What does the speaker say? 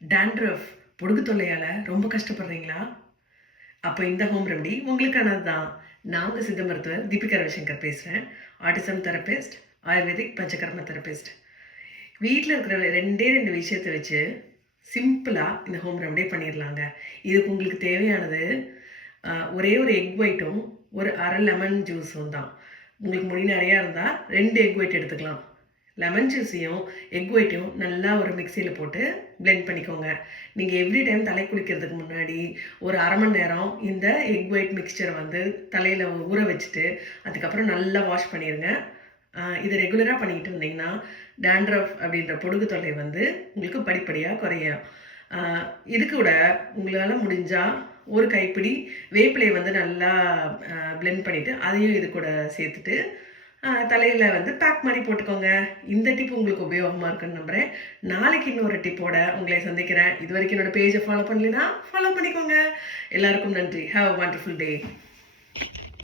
Dandruff பொடுகு தொல்லையால ரொம்ப கஷ்டப்படுறீங்களா? அப்ப இந்த ஹோம் ரெமடி உங்களுக்கானது தான். நான் உங்க சித்த மருத்துவர் தீபிகா ரவிசங்கர் பேசுறேன். Autism therapist, ayurvedic Panchakarma therapist. வீட்ல இருக்கிற 2 விஷயத்த வச்சு சிம்பிளா இந்த ஹோம் ரெமடி பண்ணிடலாங்க. இதுக்கு உங்களுக்கு தேவையானது ஒரே ஒரு எக் ஒயிட்டும், ஒரு அரை லெமன் ஜூஸும் தான். உங்களுக்கு முடி நிறையா இருந்தால் 2 எக் ஒயிட் எடுத்துக்கலாம். லெமன் ஜூஸையும் எக் ஒயிட்டையும் நல்லா ஒரு மிக்சியில் போட்டு பிளெண்ட் பண்ணிக்கோங்க. நீங்கள் எவ்ரி டைம் தலை குளிக்கிறதுக்கு முன்னாடி ஒரு அரை மணி நேரம் இந்த எக் ஒயிட் மிக்சரை வந்து தலையில் ஊற வச்சுட்டு அதுக்கப்புறம் நல்லா வாஷ் பண்ணிடுங்க. இது ரெகுலராக பண்ணிக்கிட்டு இருந்தீங்கன்னா டாண்ட்ரஃப் அப்படின்ற பொடுகு தொல்லை வந்து உங்களுக்கு படிப்படியாக குறையும். இது கூட உங்களால் முடிஞ்சால் ஒரு கைப்பிடி வேப்பிலையை வந்து நல்லா பிளெண்ட் பண்ணிவிட்டு அதையும் இது கூட சேர்த்துட்டு தலையில் வந்து பேக் மாதிரி போட்டுக்கோங்க. இந்த டிப் உங்களுக்கு உபயோகமாக இருக்குன்னு நம்புகிறேன். நாளைக்கு இன்னொரு டிப்போட உங்களை சந்திக்கிறேன். இது வரைக்கும் என்னோட பேஜை ஃபாலோ பண்ணலைன்னா ஃபாலோ பண்ணிக்கோங்க. எல்லாருக்கும் நன்றி. Have a wonderful day.